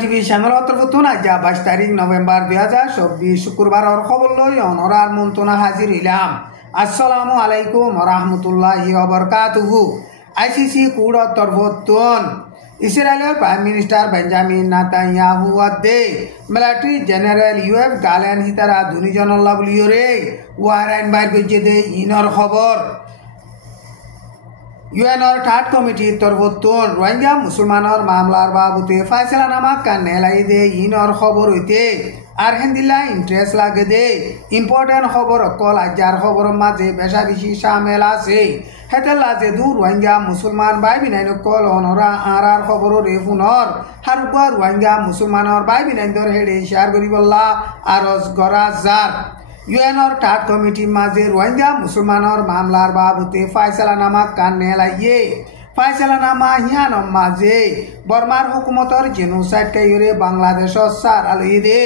TV channel অন্তর্ভুক্ত আজ 22 তারিখ নভেম্বর 2024 শুক্রবার খবর লই অনরার মন্তনা হাজির হইলাম। আসসালামু আলাইকুম রহমতুল্লাহি ওয়া বারাকাতুহু। আইসিসি কুড় তরফতুন ইসরায়েলের প্রাইম মিনিস্টার বেঞ্জামিন নেতানিয়াহু দে মিলিটারি জেনারেল ইউএফ গালেন হিতারা দুনিজনল্লা বলিয়রে ওয়ারাইন বাইর গজ্জে দে ইনর খবর। ইউএনর থার্ড কমিটির তরফতুন রোহিঙ্গা মুসলমানের মামলার বাবদে ফাইসলানামা কান্নে লাই দে ইনর খবর হইতে আর হেন্দিল্লা ইন্টারেস্ট লাগে দে ইম্পর্টেন্ট খবর অকল আজার খবর মাঝে বেশা বেশি সামেল আছে হেতেলা যে দূর রোহিঙ্গা মুসলমান বাই বিনাইন কল অনরা আর খবর রে পুনর হারুকা রোহিঙ্গা মুসলমানের বাই বিনাইন্দর হেডে শেয়ার করিবল্লা আরজ গরা যার। ইউএনর থার্ড কমিটির মাঝে রোহিঙ্গা মুসলমানের মামলার বাবদে ফাইসলানামা কান্নে লাইয়ে ফাইসলানামা হিয়ান মাঝে বর্মার হুকুমতর জেনোসাইড কাইরে বাংলাদেশর সার আলহি দে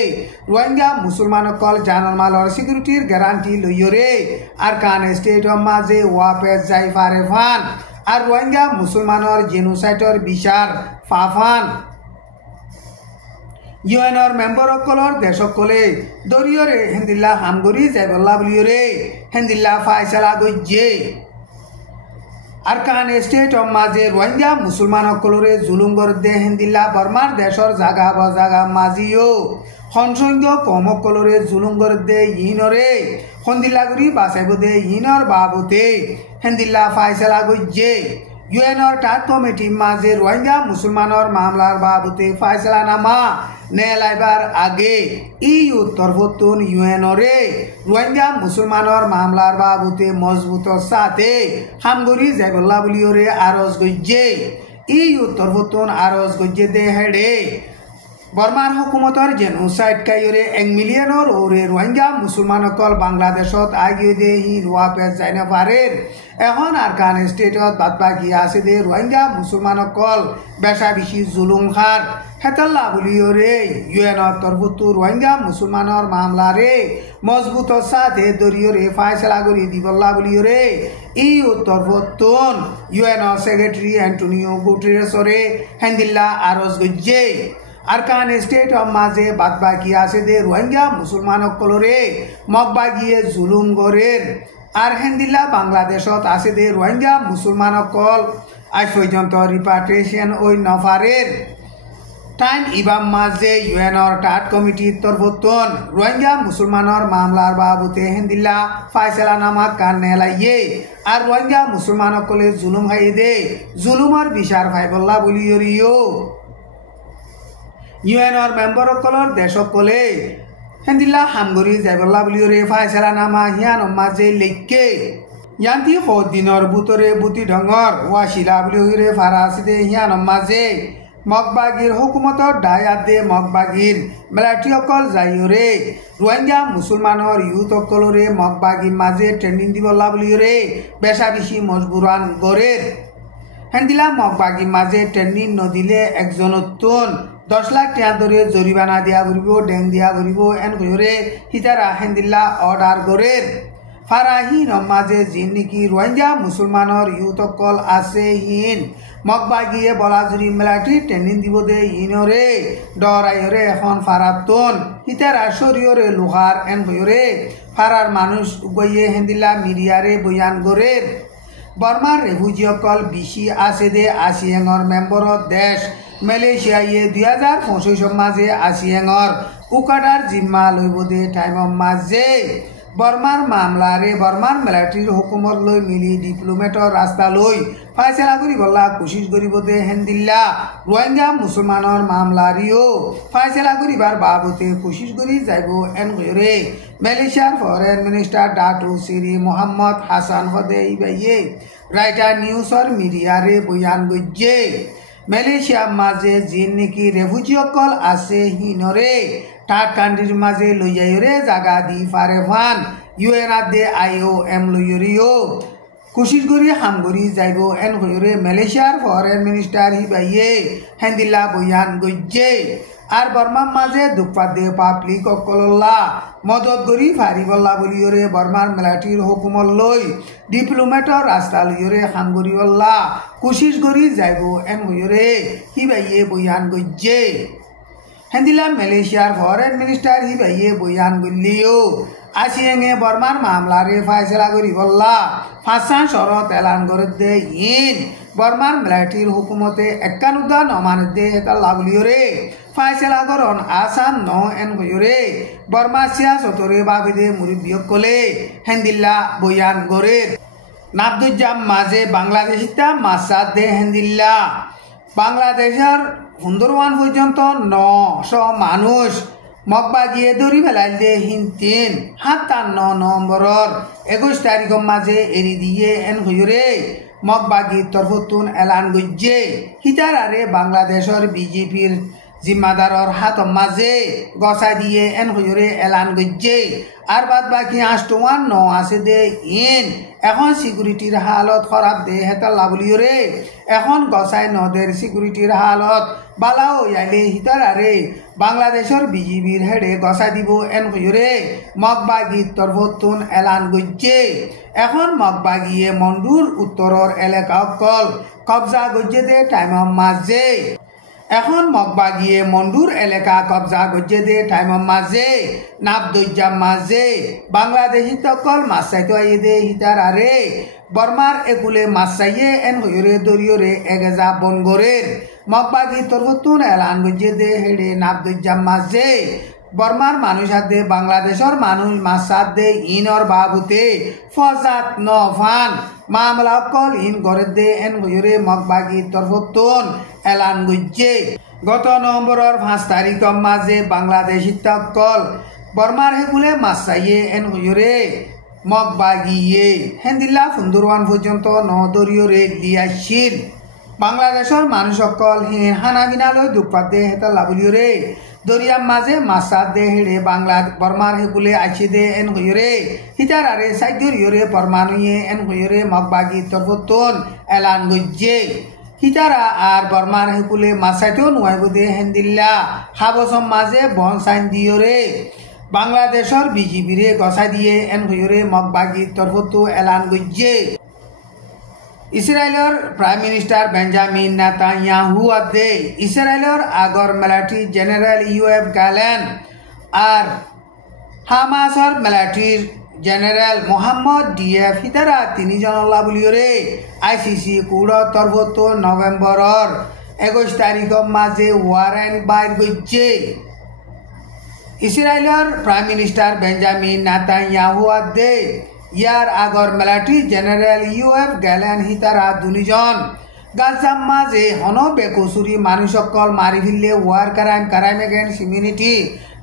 রোহিঙ্গা মুসলমান কল জানার মালর সিকিউরিটির গ্যারান্টি লইরে আর কান স্টেট মাঝে ওয়াপেস যাই ফারে ফান আর রোহিঙ্গা মুসলমানের জেনোসাইডর বিচার ফাফান। ইউএনর মেম্বার সকলের দেশ সকলে দরিয়রে হেন্দিল্লা হামগরি যাইবল্লা বলিয়রে হেন্দিল্লা ফাইসলা গজ্জে আর কান স্টেট মাঝে রোহিঙ্গা মুসলমান সকলরে জুলুম দে হেন্দিল্লা বর্মার দেশর জাগা বজাগা মাঝিও সংসংখ্য কম সকলরে জুলুম দে ইনরে হন্দিল্লাগুড়ি বাঁচাইব দে ইনর বাবতে হেন্দিল্লা ফাইসলা গজ্জে। ইউএনর থার্ড কমিটির মাঝে রোহিঙ্গা মুসলমানের মামলার বাবদে ফাইসলানামা নেলাইবার আগে ইউ তরফতুন ইউএনরে রোহিঙ্গা মুসলমানের মামলার বাবদে মজবুতর সাথে হামগরি যাইবল্লা বলিয়রে আরজ গজ্জে ইউ তরফতুন আরজ গজ্জে দে হেডে বর্মার হুকুমতর জেনোসাইড কাইরে 1 মিলিয়নের ওরে রোহিঙ্গা মুসলমান কল বাংলাদেশত আগিয়ে দে হি ওয়াপেস যাই না পারে এখন আর কান স্টেটত বাদ বাকি আছে দে রোহিঙ্গা মুসলমান কল বেশা বেশি জুলুম খার হেতাল্লা বলিয়রে ইউএনর তরফতু রোহিঙ্গা মুসলমানের মামলারে মজবুত সাথে দরিয়রে ফাইসলা করি দিবল্লা বলিয়রে ইউ তরফতুন ইউএনর সেক্রেটারি অ্যান্টোনিও গুটেরেসরে হেন্দিল্লা আরজ গজ্জে আর কান স্টেট মাঝে বাদ বাকি আছে দে রোহিঙ্গা মুসলমান কলরে মগবাগিয়ে জুলুম গরের আর হেন্দিল্লা বাংলাদেশত আছে দে রোহিঙ্গা মুসলমান কল আজ পর্যন্ত রিপাট্রিয়েশন ওই নফারের টাইম ইবাম মাঝে ইউএনর থার্ড কমিটির তরফতুন রোহিঙ্গা মুসলমানের মামলার বাবদে হেন্দিল্লা ফাইসলানামা কান্নে লাইয়ে আর রোহিঙ্গা মুসলমান কলে জুলুম খাই দে জুলুমর বিচার ফাইবল্লা বলিয়রিও ইউএনর মেম্বার সকলের দেশ সকলে হেন্দিল্লা হামগরি যাইবল্লা বলিয়রে ফাইসলানামা হিয়ান মাঝে লেখকে ইয়ান্তি দিনের বুতরে বুতি ডঙর ওয়াশিলা বলিয়রে ফারাসিদে হিয়ান মাঝে মগবাগির হুকুমতর ডায়াত দে মগবাগির মিলিটারি সকল যাইরে রোহিঙ্গা মুসলমানের ইউথ সকলরে মগবাগির মাঝে ট্রেনিং দিবল্লা বলিয়রে বেশা বেশি মজবুরান গরের হেন্দিল্লা মগবাগির মাঝে ট্রেনিং নদিলে একজনতুন 10 লাখ টাকা ধরে জরিমানা দিয়া ঘুরিব ডেং দিয়া ঘুরিব এন কইরে হিতারা হেন্দিল্লা অর্ডার গরের ফারাহিন মাঝে যিন নাকি রোহিঙ্গা মুসলমানের ইউথ সকল আছে হিন মগবাগিয়ে বলাজুরি মিলিটারি ট্রেনিং দিব দে ইনরে ডরাইরে এখন ফারাতুন হিতারা শরীয়রে লোহার এন কইরে ফারার মানুষ গইয়ে হেন্দিল্লা মিডিয়ারে বয়ান গরের বর্মার রেফিউজি সকল বেশি আছে দে আসিয়াঙর মেম্বর দেশ মালয়েশিয়ায় 2025 মাঝে আসিয়াঙর উকাডার জিম্মা লইব দে টাইম মাঝে বর্মার মামলারে বর্মার মিলিটারির হুকুমত লই মিলি ডিপ্লোমেটর রাস্তা লই ফাইসলা করিবল্লা কোশিশ করিব দে হেন্দিল্লা রোহিঙ্গা মুসলমানের মামলারিও ফাইসলা করিবার বাবদে কোশিশ করি যাইব এন কইরে মালয়েশিয়ার ফরেন মিনিস্টার ডাটু সিরি মোহাম্মদ হাসান হদে ইবাইয়ে রাইটার নিউজর মিডিয়ারে বয়ান গজ্জে মালয়েশিয়া মাঝে যিন নাকি রেফিউজি সকল আছে হিনরে থার্ড কান্ট্রির মাঝে লইয়াইরে জাগা দি ফারে ফান ইউএন দে IOM লইয়রিও কোশিশ করি হামগরি যাইব এন হইরে মালয়েশিয়ার ফরেন মিনিস্টার হিবাইয়ে হেন্দিল্লা বয়ান গজ্জে আর বর্মার মাঝে দুঃখপাত দে পাবলিক সকল্লা মদত করি ফারিবল্লা বলিয়রে বর্মার মিলিটারির হুকুমত লই ডিপ্লোমেটর রাস্তা লইয়রে হামগরিবল্লা কোশিশ করি যাইব এন হইরে হিবাইয়ে বয়ান গজ্জে। হেন্দিলা মালয়েশিয়ার ফরেন মিনিস্টার হিবাইয়ে বয়ান গলিও আসিয়েঙে বর্মার মামলারে ফাইসলা করি বললা ফাঁসান শরত এলান করে দে ইন বর্মার মিলিটারির হুকুমতে একানুদা নমানত দে হেতা লাভলিও রে ফাইসলা করন আসান ন এন হইরে বর্মা সিয়াসতরে বাবিদে মুরিবিয়ক কলে হেন্দিল্লা বয়ান করে নাবদুজ্জাম মাঝে বাংলাদেশিতা মাসাদ দে হেন্দিল্লা বাংলাদেশের সুন্দরবন পর্যন্ত 900 মানুষ মগবা গিয়ে দৌড়ি ফেলাই দে হিনতিন 57 নম্বরের 21 তারিখের মাঝে এরি দিয়ে এন হইরে মগবাগি তরফতুন এলান গজ্জে হিতার আরে বাংলাদেশের বিজেপির জিম্মাদারর হাত মাঝে গসা দিয়ে এন হইরে এলান গজ্জে আর বাদ বাকি 8 আছে দে ইন এখন সিকিউরিটির হালত খারাপ দে হেতা লাভলিওরে এখন গসাই নদের সিকিউরিটির হালত বালাও ইয়াইলে হিতার আরে বাংলাদেশের বিজিবির হেডে গসা দিব এন হইরে মগবাগি তরফতুন এলান গজ্জে এখন মগবাগিয়ে মন্ডুর উত্তরর এলাকা অকল কবজা গজ্জে দে টাইম মাঝে এখন মগবাগিয়ে মন্ডুর এলাকা কবজা গজ্জে দে টাইম মাঝে নাবদুজ্জাম মাঝে বাংলাদেশি তকল মাসাইতো আইয়ে দে হিতার আরে বর্মার একুলে মাসাইয়ে এন হইরে দরিয়রে এগেজা বনগরের মগবাগি তরফতুন এলান গজ্জে দে হেডে নাবদুজ্জাম মাঝে বর্মার মানুষ হাতে বাংলাদেশের মানুষ মাসাদ দে ইনর বাবুতে ফজাত নফান মামলা কল ইন গড়ে দে এন হইরে মগবাগি তরফতুন এলান গজ্জে গত নভেম্বরের 5 তারিখের মাঝে বাংলাদেশি তকল বর্মার হেকুলে মাসাইয়ে এন হইরে মগবাগিয়ে হেন্দিল্লা সুন্দরবন পর্যন্ত নদরিয়রে লিয়াছিল বাংলাদেশের মানুষ সকল হানা বিনালৈ দুপাত দে হেতা লাভলিওরে দরিয়ার মাঝে মাসাদ দে হেড়ে বাংলা বর্মার হেকুলে আইছে দে এন হইরে হিতার আরে সাইদরিয়রে পরমানুয়ে এন হইরে মগবাগি তরফতুন এলান গজ্জে হিতারা আর বর্মার হেকুলে মাসাইতেও নুয়াইব দে হেন্দিল্লা হাবসম মাঝে বন সাইন দিয়রে বাংলাদেশের বিজিবিরে গসা দিয়ে এন হইরে মগবাগি তরফতু এলান গজ্জে ইসরায়েলের প্রাইম মিনিস্টার বেঞ্জামিন নেতানিয়াহু আদে ইসরায়েলের আগর মিলিটারি জেনারেল ইউএফ গ্যালেন আর হামাসর মিলিটারি জেনারেল মোহাম্মদ ডিএফ হিতারা 3 জন লাভলিওরে আইসিসি কুড় তরফত নভেম্বরের 21 তারিখের মাঝে ওয়ারেন্ট বাইর গজ্জে ইসরায়েলের প্রাইম মিনিস্টার বেঞ্জামিন নেতানিয়াহু আদে ইয়ার আগর মিলিটারি জেনারেল ইউএফ গ্যালেন হিতারা 2 জন গাজার মাঝে হন বেকসুরি মানুষ সকল মারি ফেললে war crime against humanity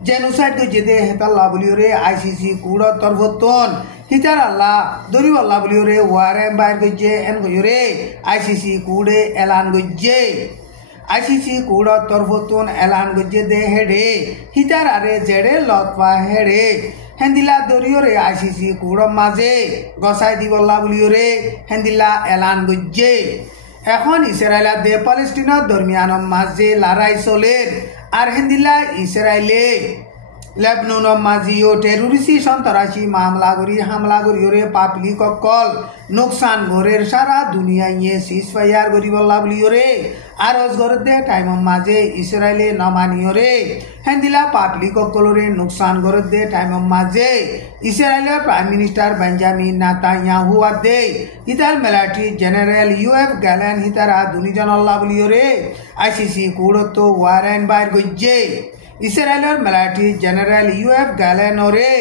genocide গজ্জে হেতা লাভলিওরে আইসিসি কুড় তরফতুন হিতার আল্লাহ দরিব লাভলিওরে ওয়ারেন্ট বাইর গজ্জে এন হইরে আইসিসি কুড়ে এলান গজ্জে আইসিসি কুড় তরফতুন এলান গজ্জে দে হেডে হিতার আরে জেডে লতপা হেডে হেন্দিলা দরিয়রে আইসিসি কুড় মাঝে গসাই দিবল্লা বলিওরে হেন্দিলা এলান গজ্জে এখন ইসরায়েল দে প্যালেস্টিনের দরমিয়ান মাঝে লড়াই চলের আর হেন্দিলা ইসরায়েলে লেবননের মাঝিও টেরোরিস্ট সন্ত্রাসী মামলা করি হামলা করিওরে পাবলিক অকল নোকসান ঘরের সারা দুনিয়ায় সিজফায়ার করি বল্লা বলিওরে আরজ গরদে টাইম মাঝে ইসরায়েলে নমানিওরে হেন্দিলা পাবলিক অকলরে নোকসান গরদে টাইম মাঝে ইসরায়েলের প্রাইম মিনিস্টার বেঞ্জামিন নেতানিয়াহু আদে হিতার মিলিটারি জেনারেল ইউএফ গ্যালেন হিতারা 2 জন লাভলিওরে আইসিসি কুড়ত ওয়ারেন্ট বাইর গজ্জে ইসরায়েলের মিলিটারি জেনারেল ইউএফ গ্যালেনরে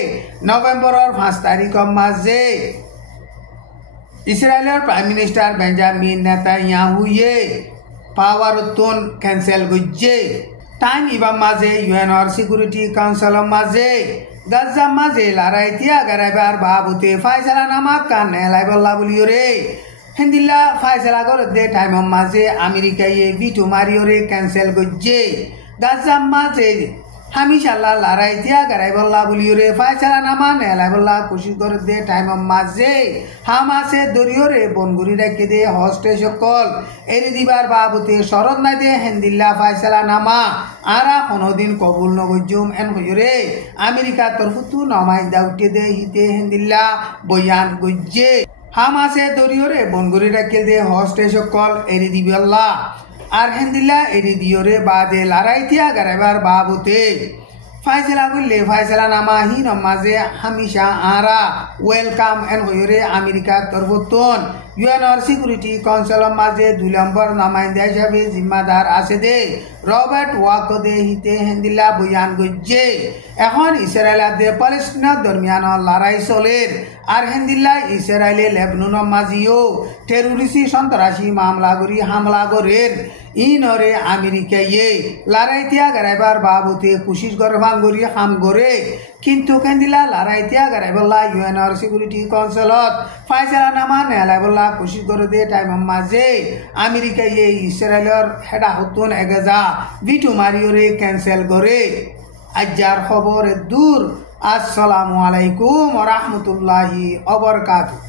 নভেম্বরের 5 তারিখের মাঝে ইসরায়েলের প্রাইম মিনিস্টার বেঞ্জামিন নেতানিয়াহুয়ে পাওয়ারতুন ক্যান্সেল গজ্জে টাইম ইবা মাঝে ইউএনর সিকিউরিটি কাউন্সিলের মাঝে গাজা মাঝে লড়াই তিয়া গরাইবার বাবুতে ফাইসলা নামা কান এলাইবল্লা বলিওরে হেন্দিল্লা ফাইসলা করে দে টাইম মাঝে আমেরিকায় ভিটো মারিওরে ক্যান্সেল গজ্জে গাজা মাঝে হামিশাল্লাহ লড়াই তিয়া গরাইবল্লা বলিওরে ফাইসলা নামা নেলাইবল্লা খুশি করে দে টাইম মাঝে হামাসে দরিয়রে বনগুড়ি রেখে দে হস্টেজ সকল এরি দিবার বাবুতে শরৎ নাই দে হেন্দিল্লা ফাইসলা নামা আরা কোনদিন কবুল নগজুম এন হইরে আমেরিকা তরফতু নমাইন্দা উঠে দে হিতে হেন্দিল্লা বয়ান গজ্জে হামাসে দরিয়রে বনগুড়ি রেখে দে হস্টেজ সকল এরি দিবাল্লা আর হেন্দিল্লা এরি দিয়রে বাদে লড়াইতিয়া গারাইবার বাবুতে ফাইসলা করলে ফাইসলা নামাহীন মাঝে হামিশা আরা ওয়েলকাম এন হইরে আমেরিকা তরফতন ইউএনআর সিকিউরিটি কাউন্সিলের মাঝে 2 নম্বর নামাইন্দা হিসাবে জিম্মাদার আছে দে রবার্ট ওয়াকদে হিতে হেন্দিল্লা বয়ান গজ্জে এখন ইসরায়েল দে প্যালেস্টিনার দরমিয়ান লড়াই চলের আর হেন্দিল্লা ইসরায়েলে লেবননের মাঝিও টেরোরিস্ট সন্ত্রাসী মামলা করি হামলা করের ইনরে আমেরিকায়ে লড়াইতিয়া গারাইবার বাবুতে কোশিশ করে ভাঙ্গরি হাম করে কিন্তু কেন্দিলা লড়াইতিয়া গারাইবল্লা ইউএনআর সিকিউরিটি কাউন্সিলত ফাইসলা নামা নেলাইবল্লা কোশিশ করে দে টাইম মাঝে আমেরিকায়ে ইসরায়েলের হেডা হতুন এগেজা ভিটু মারিওরে ক্যান্সেল করে আজ্জার খবর দূর আসসালামু আলাইকুম ওয়া রাহমাতুল্লাহি ওয়া বারাকাতুহু।